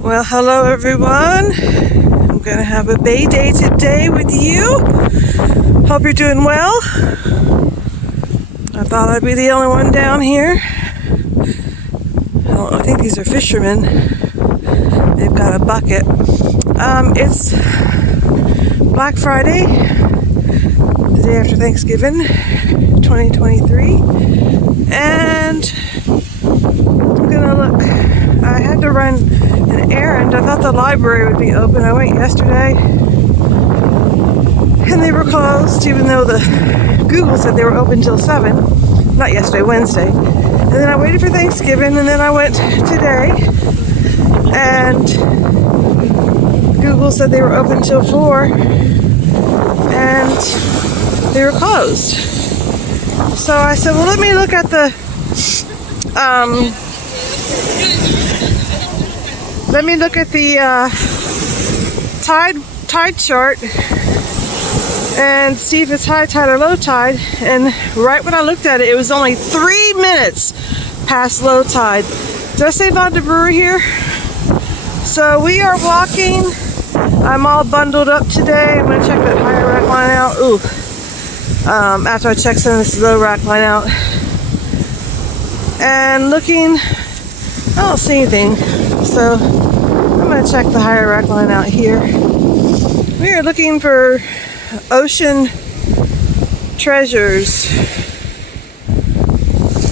Well, hello everyone. I'm gonna have a bay day today with you. Hope you're doing well. I thought I'd be the only one down here. I think these are fishermen. They've got a bucket. It's Black Friday, the day after Thanksgiving, 2023, and I'm gonna look. I had to run an errand. I thought the library would be open. I went yesterday and they were closed, even though the Google said they were open till 7. Not yesterday, Wednesday. And then I waited for Thanksgiving, and then I went today and Google said they were open till 4 and they were closed. So I said, well, let me look at the tide chart and see if it's high tide or low tide. And right when I looked at it, it was only 3 minutes past low tide. Did I say Vonda Brewery here? So we are walking. I'm all bundled up today. I'm gonna check that higher rack line out. After I check some of this low rack line out. And looking, I don't see anything. So I'm gonna check the higher rack line out here. We are looking for ocean treasures.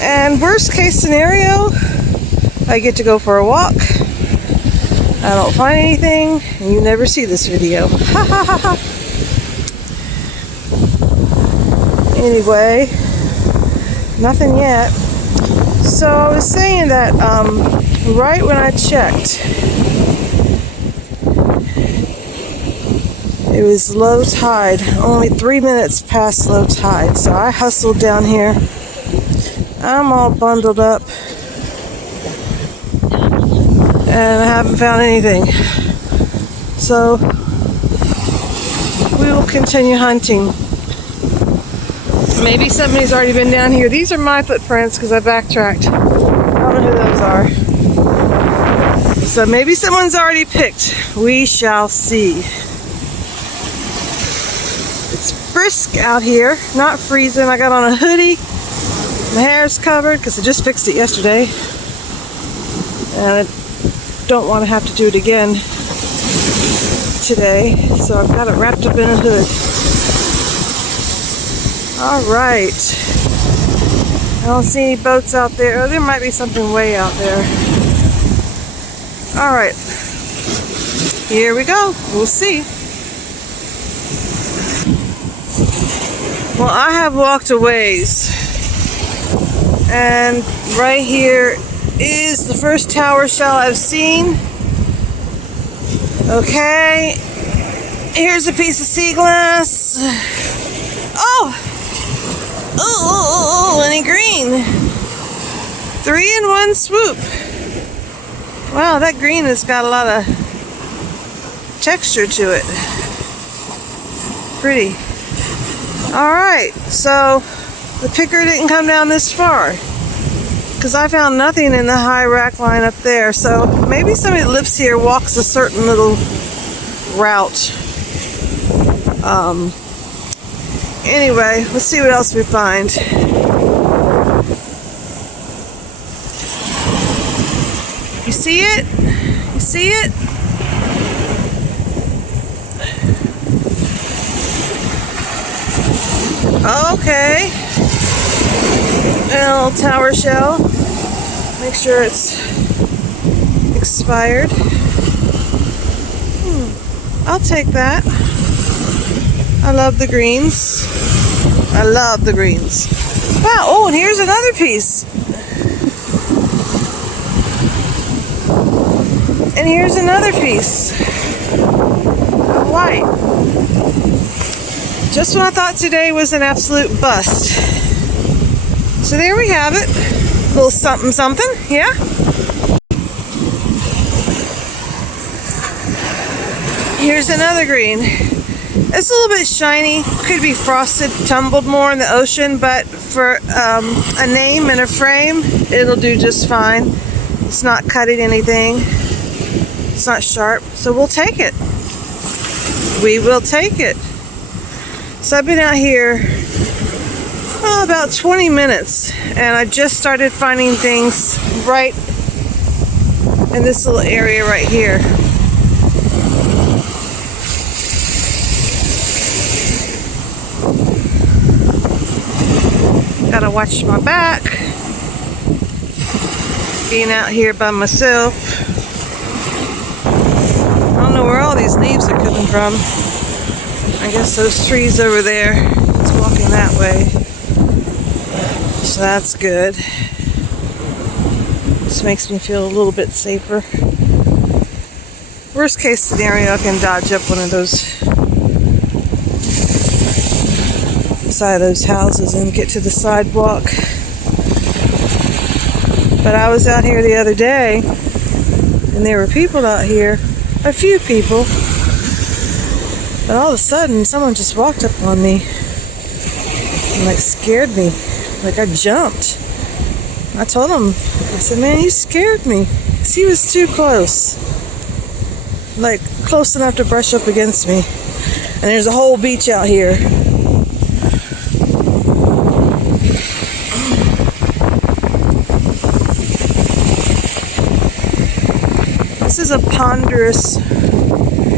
And worst case scenario, I get to go for a walk. I don't find anything, and you never see this video. Ha ha ha ha. Anyway, nothing yet. So I was saying that right when I checked, it was low tide, only 3 minutes past low tide. So I hustled down here. I'm all bundled up and I haven't found anything. So we will continue hunting. Maybe somebody's already been down here. These are my footprints because I backtracked. I don't know who those are. So maybe someone's already picked. We shall see. It's brisk out here, not freezing. I got on a hoodie. My hair's covered because I just fixed it yesterday. And I don't want to have to do it again today. So I've got it wrapped up in a hood. Alright. I don't see any boats out there. Oh, there might be something way out there. Alright. Here we go. We'll see. Well, I have walked a ways. And right here is the first tower shell I've seen. Okay. Here's a piece of sea glass. Oh! Oh, and a green. 3 in 1 swoop. Wow, that green has got a lot of texture to it. Pretty. Alright, so the picker didn't come down this far because I found nothing in the high rack line up there. So maybe somebody that lives here walks a certain little route. Anyway, let's see what else we find. You see it? You see it? Okay. And a little tower shell. Make sure it's expired. I'll take that. I love the greens. I love the greens. Wow, oh, and here's another piece. And here's another piece of white. Just when I thought today was an absolute bust. So there we have it. A little something something, yeah? Here's another green. It's a little bit shiny. Could be frosted, tumbled more in the ocean, but for a name and a frame, it'll do just fine. It's not cutting anything. It's not sharp, so we'll take it. We will take it. So I've been out here about 20 minutes, and I just started finding things right in this little area right here. Gotta watch my back. Being out here by myself. I don't know where all these leaves are coming from. I guess those trees over there. It's walking that way. So that's good. This makes me feel a little bit safer. Worst case scenario, I can dodge up one of those side of those houses and get to the sidewalk. But I was out here the other day, and there were people out here, a few people, but all of a sudden someone just walked up on me and like scared me. Like I jumped. I told him, I said, man, you scared me. 'Cause he was too close. Like close enough to brush up against me. And there's a whole beach out here. This is a ponderous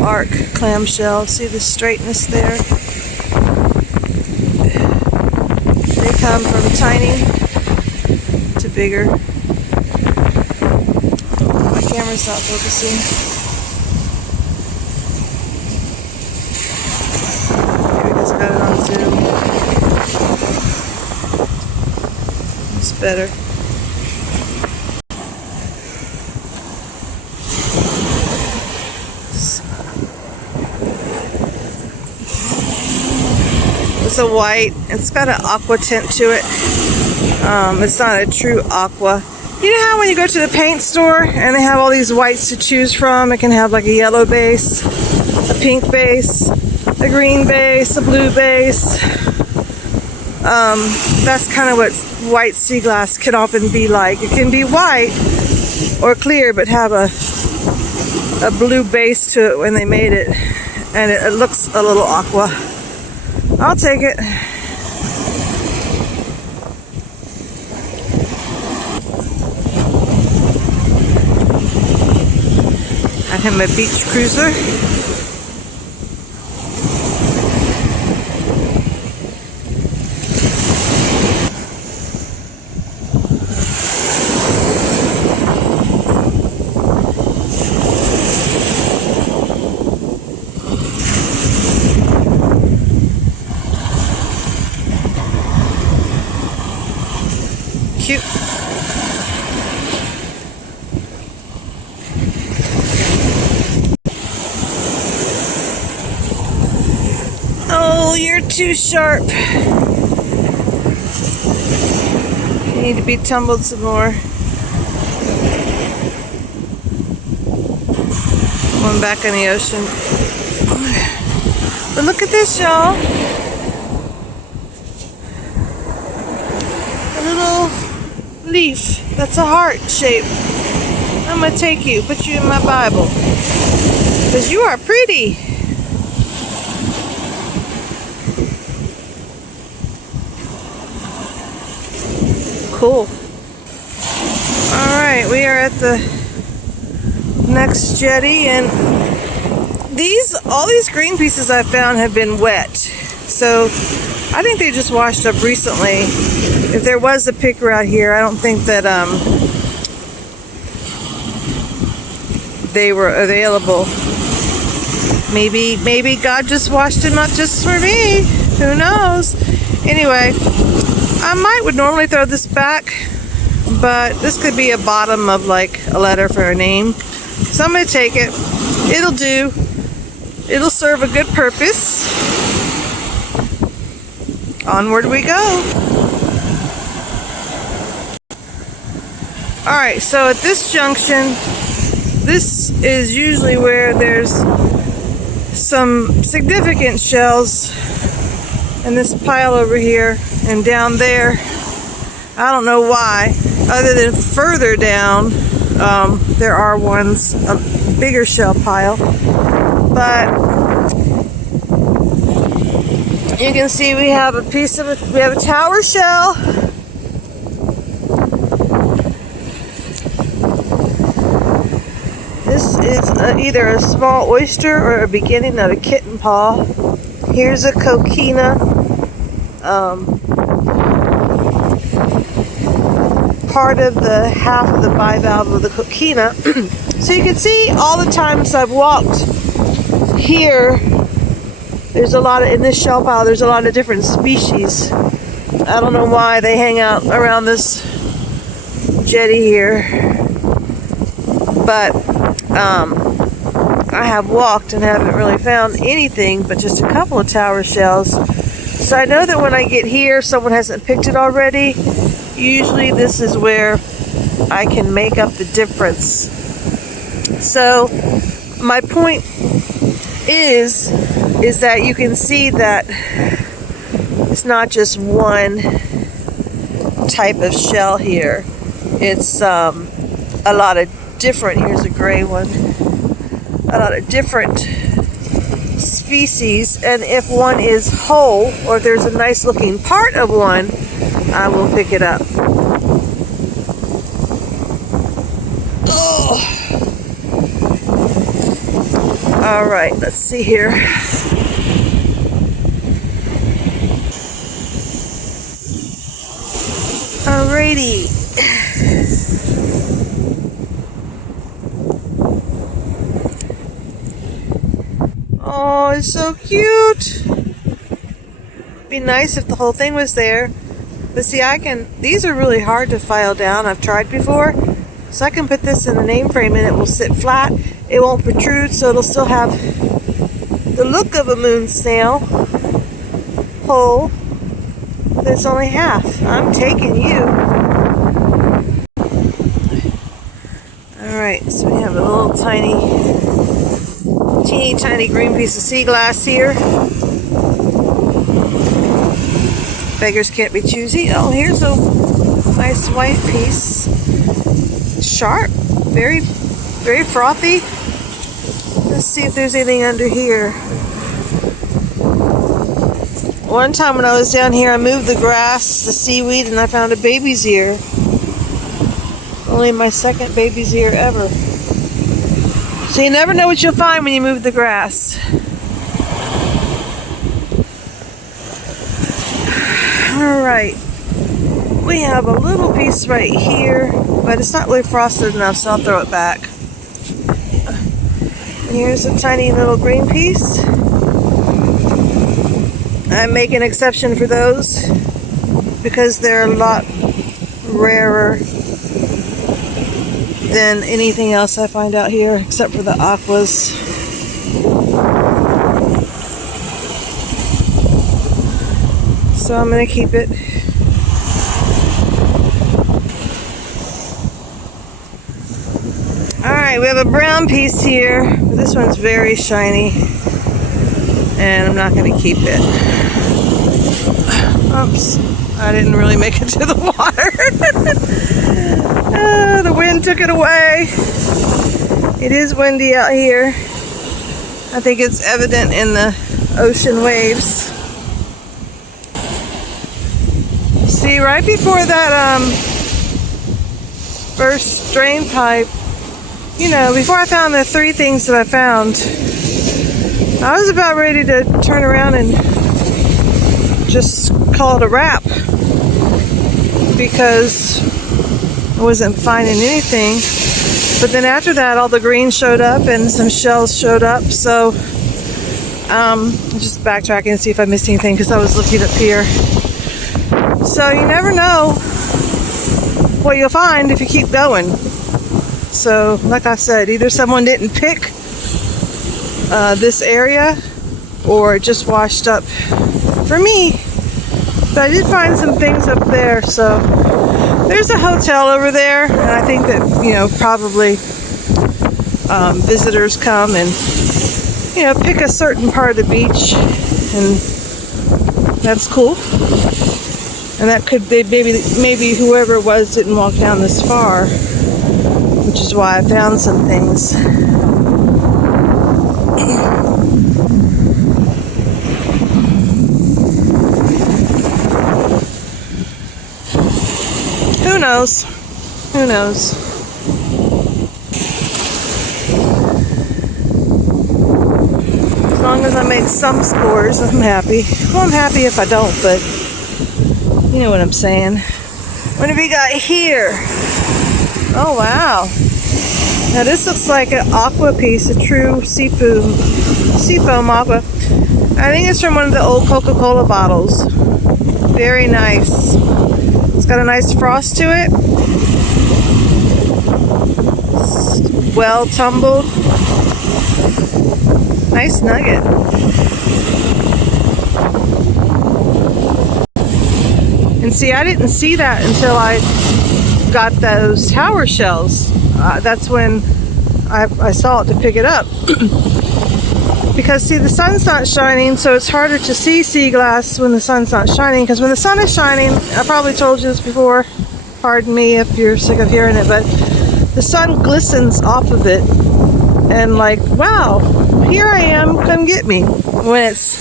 arc clamshell. See the straightness there? They come from tiny to bigger. My camera's not focusing. Maybe just got it on zoom. It's better. It's a white. It's got an aqua tint to it. It's not a true aqua. You know how when you go to the paint store and they have all these whites to choose from? It can have like a yellow base, a pink base, a green base, a blue base. That's kind of what white sea glass can often be like. It can be white or clear, but have a blue base to it when they made it, and it looks a little aqua. I'll take it. I have my beach cruiser. Cute. Oh, you're too sharp. You need to be tumbled some more. Going back in the ocean. But look at this, y'all. A little leaf that's a heart shape. I'm gonna take you, put you in my Bible, because you are pretty. Cool. Alright, we are at the next jetty, and all these green pieces I found have been wet. So I think they just washed up recently. If there was a picker out here, I don't think that they were available. Maybe God just washed them up just for me. Who knows? Anyway, I would normally throw this back, but this could be a bottom of like a letter for a name. So I'm going to take it. It'll do. It'll serve a good purpose. Onward we go. Alright, so at this junction, this is usually where there's some significant shells in this pile over here and down there. I don't know why, other than further down there are ones, a bigger shell pile. But you can see we have a tower shell. This is either a small oyster or a beginning of a kitten paw. Here's a coquina. Part of the half of the bivalve of the coquina. So you can see all the times I've walked here, there's a lot of, in this shell pile, there's a lot of different species. I don't know why they hang out around this jetty here, but I have walked and haven't really found anything but just a couple of tower shells. So I know that when I get here, someone hasn't picked it already. Usually this is where I can make up the difference. So my point is that you can see that it's not just one type of shell here. It's a lot of different, here's a gray one, a lot of different species, and if one is whole or if there's a nice looking part of one, I will pick it up. Oh. All right, let's see here. Alrighty. Oh, it's so cute. Be nice if the whole thing was there. But see, these are really hard to file down. I've tried before. So I can put this in the name frame and it will sit flat. It won't protrude, so it'll still have the look of a moon snail. Whole. But it's only half. I'm taking you. Alright, so we have a little teeny tiny green piece of sea glass here. Beggars can't be choosy. Oh, here's a nice white piece. Sharp. Very, very frothy. Let's see if there's anything under here. One time when I was down here, I moved the grass, the seaweed, and I found a baby's ear. Only my second baby's ear ever. So you never know what you'll find when you move the grass. Alright, we have a little piece right here, but it's not really frosted enough, so I'll throw it back. And here's a tiny little green piece. I make an exception for those because they're a lot rarer than anything else I find out here, except for the aquas. So I'm going to keep it. Alright, we have a brown piece here. This one's very shiny. And I'm not going to keep it. Oops. I didn't really make it to the water. The wind took it away. It is windy out here. I think it's evident in the ocean waves. See, right before that first drain pipe, before I found the three things that I found, I was about ready to turn around and just call it a wrap because I wasn't finding anything. But then after that, all the green showed up and some shells showed up. So I'm just backtracking to see if I missed anything because I was looking up here. So you never know what you'll find if you keep going. So like I said, either someone didn't pick this area or it just washed up for me. But I did find some things up there. So there's a hotel over there, and I think that probably visitors come and pick a certain part of the beach, and that's cool. And that could be maybe whoever it was didn't walk down this far. which is why I found some things. Who knows? Who knows? As long as I make some scores, I'm happy. Well, I'm happy if I don't, but you know what I'm saying. What have we got here? Oh, wow. Now this looks like an aqua piece, a true seafoam aqua. I think it's from one of the old Coca-Cola bottles. Very nice. It's got a nice frost to it. It's well tumbled. Nice nugget. And see, I didn't see that until I got those tower shells. That's when I saw it to pick it up. Because see, the sun's not shining, so it's harder to see sea glass when the sun's not shining. Because when the sun is shining, I probably told you this before, pardon me if you're sick of hearing it, but the sun glistens off of it. And like, wow, here I am, come get me. When it's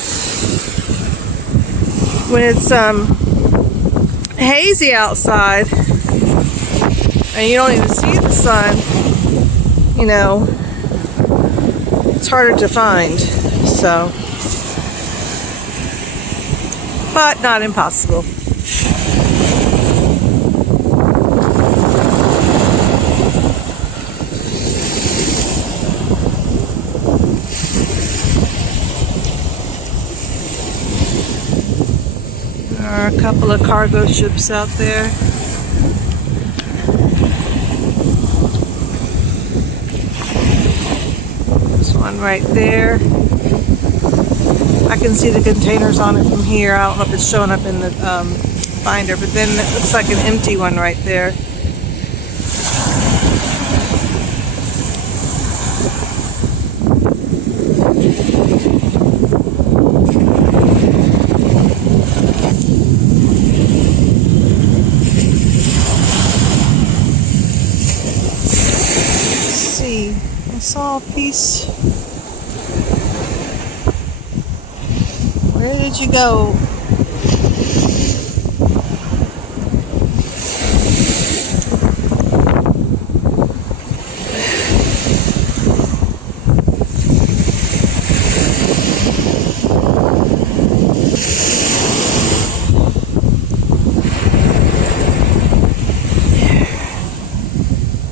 hazy outside, and you don't even see the sun, you know, it's harder to find, so, but not impossible. There are a couple of cargo ships out there. One right there. I can see the containers on it from here. I don't know if it's showing up in the binder, but then it looks like an empty one right there. Let's see. I saw a piece. Where did you go?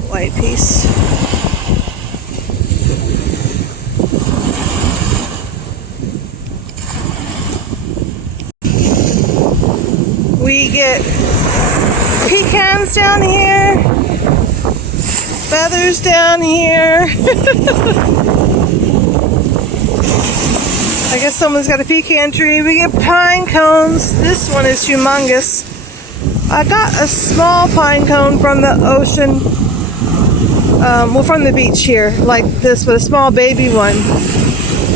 White piece. We get pecans down here, feathers down here. I guess someone's got a pecan tree. We get pine cones. This one is humongous. I got a small pine cone from the ocean, well, from the beach here, like this, but a small baby one.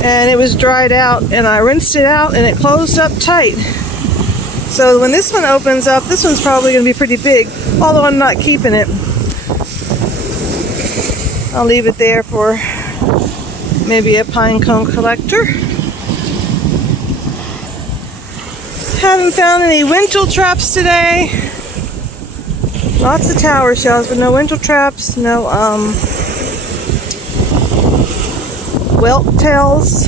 And it was dried out, and I rinsed it out, and it closed up tight. So when this one opens up, this one's probably going to be pretty big, although I'm not keeping it. I'll leave it there for maybe a pine cone collector. Haven't found any wintel traps today. Lots of tower shells, but no wintel traps, no whelk tails.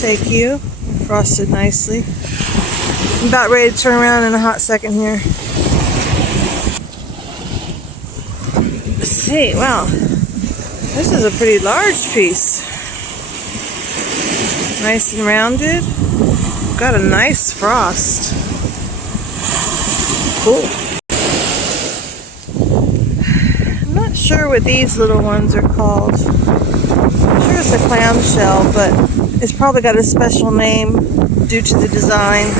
Take you. Frosted nicely. I'm about ready to turn around in a hot second here. Let's see, wow. This is a pretty large piece. Nice and rounded. Got a nice frost. Cool. I'm not sure what these little ones are called. I'm sure it's a clamshell, but it's probably got a special name due to the design.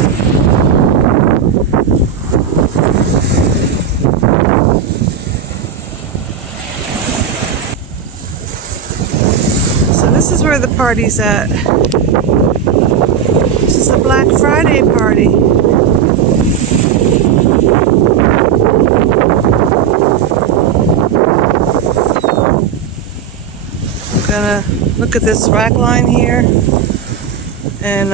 So this is where the party's at. This is a Black Friday party. gonna look at this rack line here and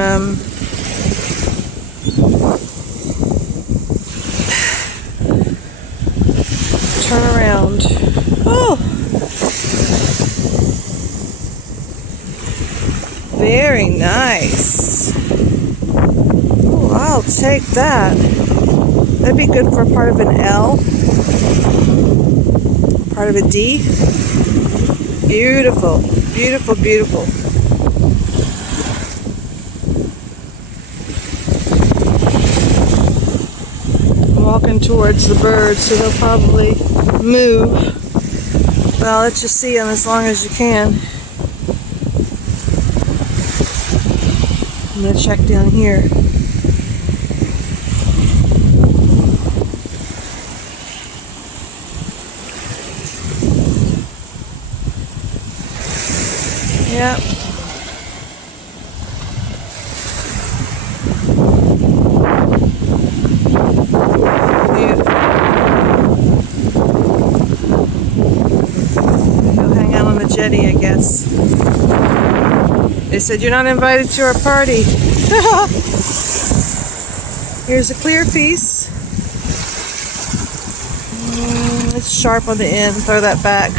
turn around. Oh, very nice. Oh, I'll take that. That'd be good for part of an L, part of a D. Beautiful, beautiful, beautiful. I'm walking towards the birds, so they'll probably move. But I'll let you see them as long as you can. I'm going to check down here. Yep. Beautiful. Go hang out on the jetty, I guess. They said you're not invited to our party. Here's a clear piece. It's sharp on the end. Throw that back.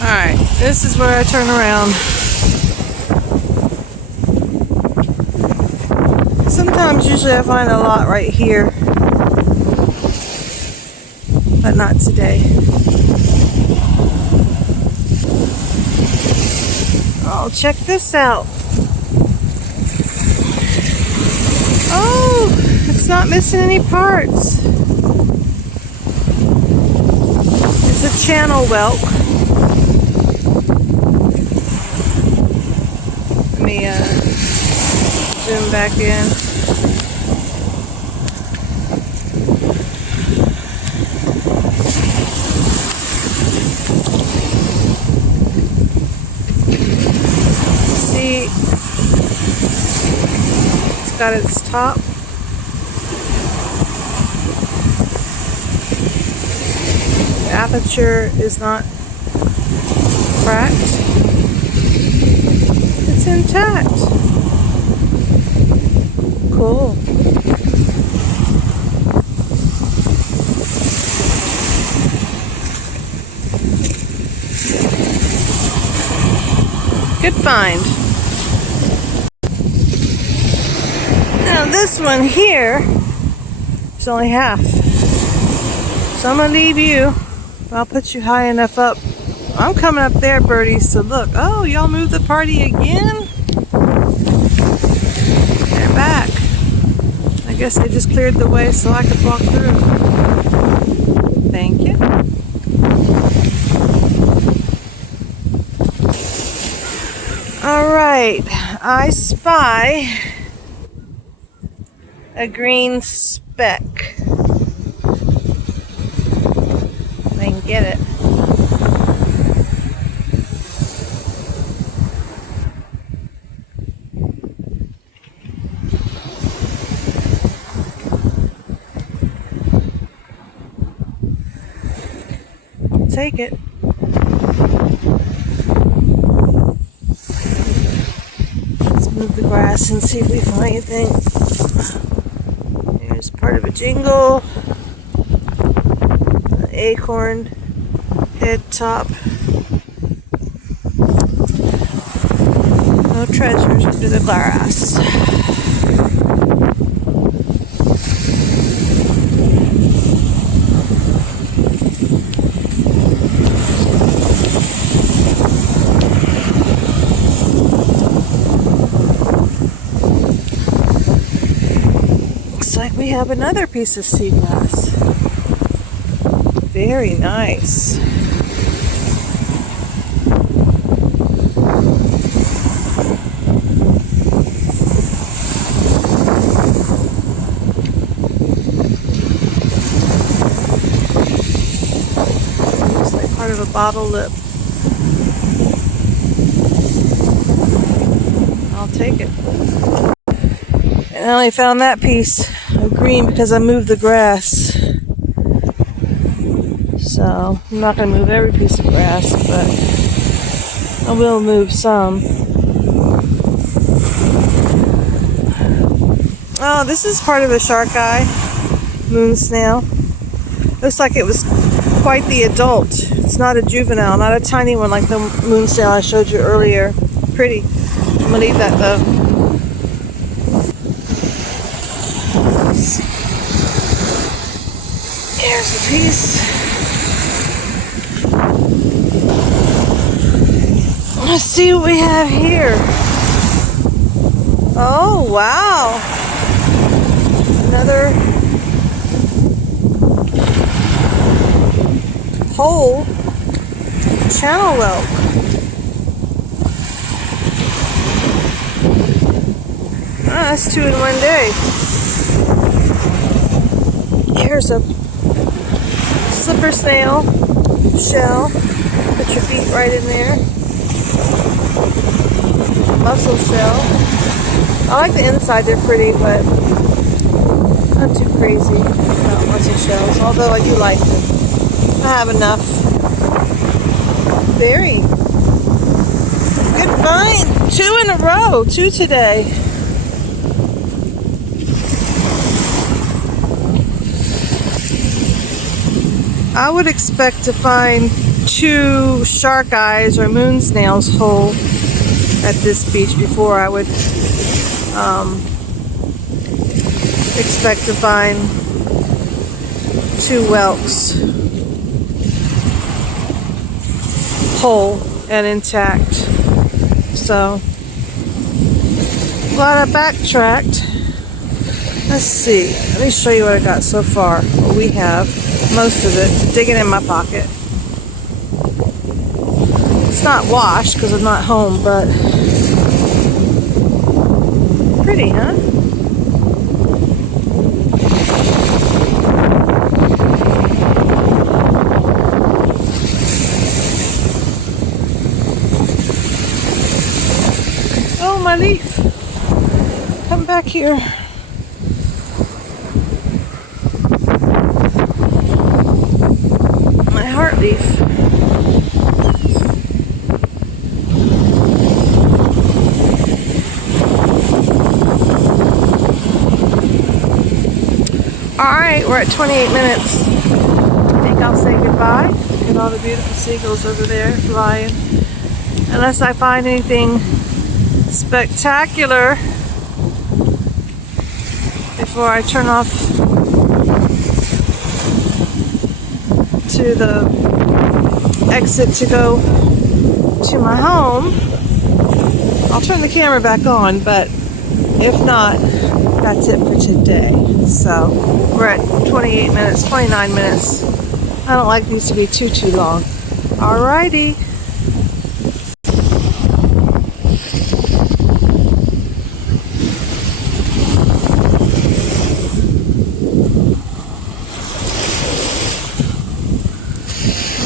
Alright, this is where I turn around. Sometimes, usually I find a lot right here, but not today. Oh, check this out. Oh, it's not missing any parts. It's a channel whelk. Let me zoom back in. See, it's got its top. The aperture is not cracked. It's intact. Cool. Good find. Now this one here is only half. So I'm gonna leave you. I'll put you high enough up. I'm coming up there, birdies, so look. Oh, y'all moved the party again? They're back. I guess they just cleared the way so I could walk through. Thank you. Alright, I spy a green speck. If I can get it. Take it. Let's move the grass and see if we find anything. Here's part of a jingle, an acorn, head top. No treasures under the grass. we have another piece of sea glass. Very nice. Looks like part of a bottle lip. I'll take it. And I only found that piece of green because I moved the grass. So I'm not going to move every piece of grass, but I will move some. Oh, this is part of a shark eye moon snail. Looks like it was quite the adult. It's not a juvenile, not a tiny one like the moon snail I showed you earlier. Pretty. I'm going to leave that though. Here's a piece. Let's see what we have here. Oh, wow. Another whole channel whelk. Ah, that's 2 in one day. Here's a slipper snail shell. Put your feet right in there. Mussel shell. I like the inside, they're pretty, but not too crazy about mussel shells, although I do like them. I have enough. Very good find. 2 in a row. 2 today. I would expect to find 2 shark eyes or moon snails whole at this beach before I would expect to find 2 whelks whole and intact. So glad I backtracked. Let's see. Let me show you what I got so far. What we have. Most of it. Digging in my pocket. It's not washed because I'm not home, but pretty, huh? Oh, my leaf. Come back here. My heart leaf. Alright, we're at 28 minutes. I think I'll say goodbye. Look at all the beautiful seagulls over there flying. Unless I find anything spectacular before I turn off to the exit to go to my home. I'll turn the camera back on, but if not, that's it for today. So we're at 28 minutes, 29 minutes. I don't like these to be too long. Alrighty.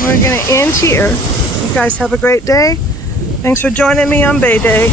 We're going to end here. You guys have a great day. Thanks for joining me on Bay Day.